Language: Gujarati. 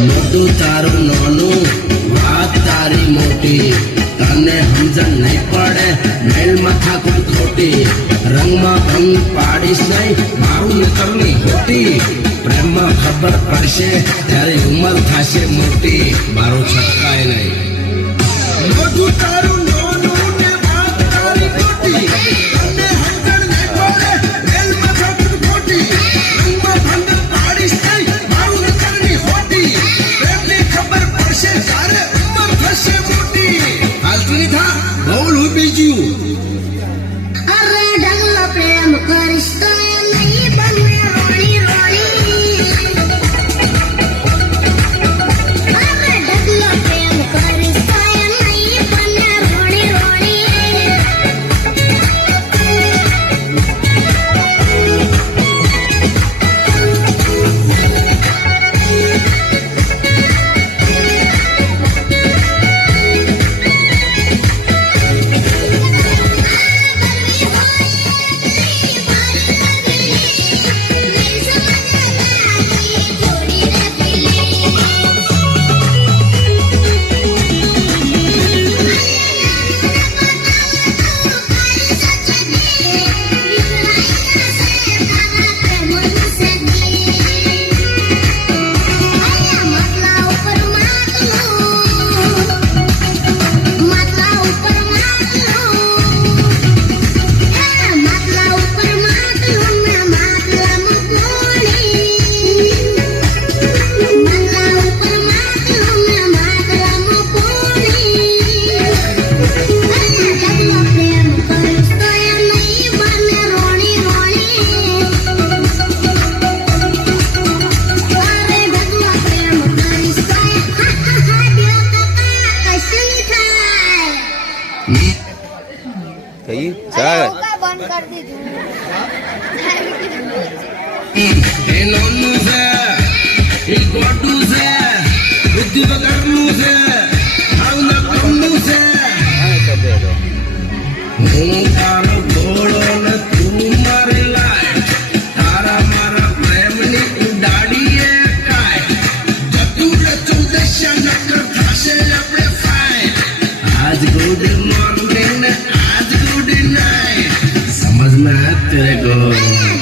મોટું તારું નાનું વાત તારી મોટી તને સમજણ નહીં પડે મેલ માથા કોઈ ખોટી રંગમાં ભંગ પાડીશ નહીં મારું નકરની ખોટી પ્રેમમાં ખબર પડશે ત્યારે ઉંમર થશે મોટી મારું છટકાય નહીં મોટું તારું નાનું ને વાત તારી મોટી તને સમજણ નહીં પડે મેલ માથા કોઈ ખોટી રંગમાં ભંગ પાડીશ નહીં મારું નકરની ખોટી પ્રેમની ખબર પડશે ત્યારે ઉંમર થશે મોટી હાલતું નહીં થા બહુ લૂપી ગયું અરે ઢગલો પ્રેમ કરીશ તો નહીં બને રોણી રોણી અરે ઢગલો પ્રેમ કરીશ તો નહીં બને રોણી રોણી समझ में तेरे को